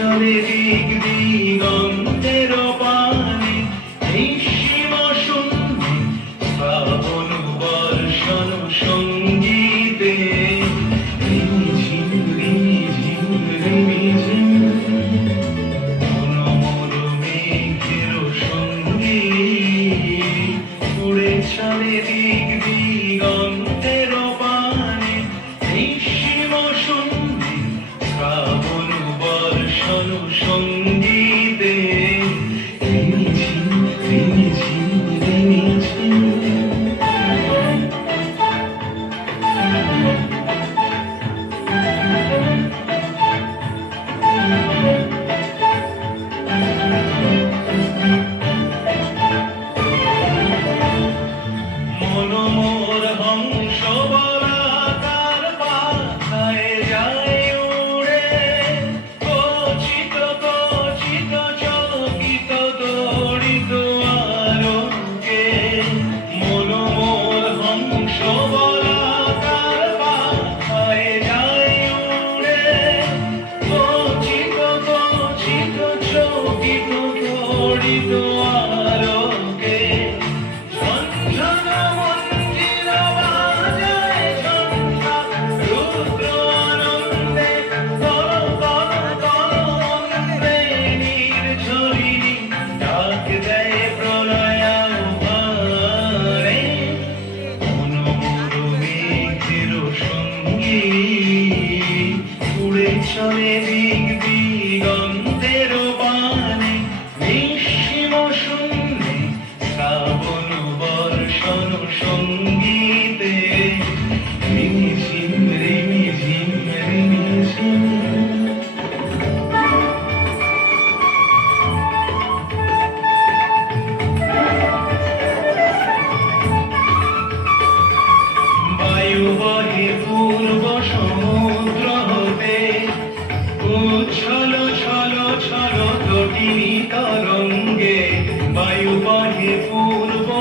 সবেরই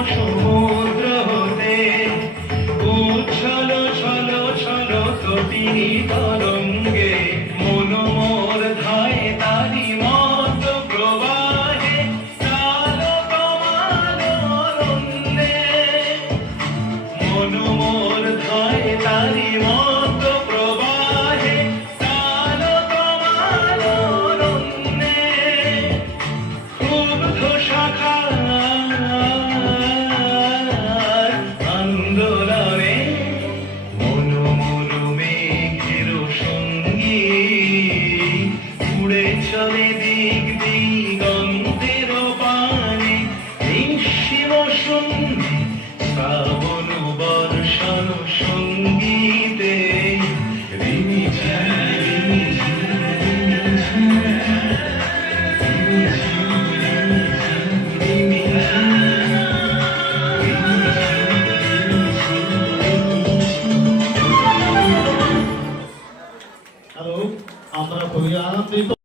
সমুদ্র হতে উচ্ছল ছল ছল তিনি তরঙ্গে চলে দিক দিগন্তের পানে। হিংসিম সন্ধি শ্রাবণ বর্ষণ সঙ্গীতে। রিমি রিমি Hello, আমরা পরিবার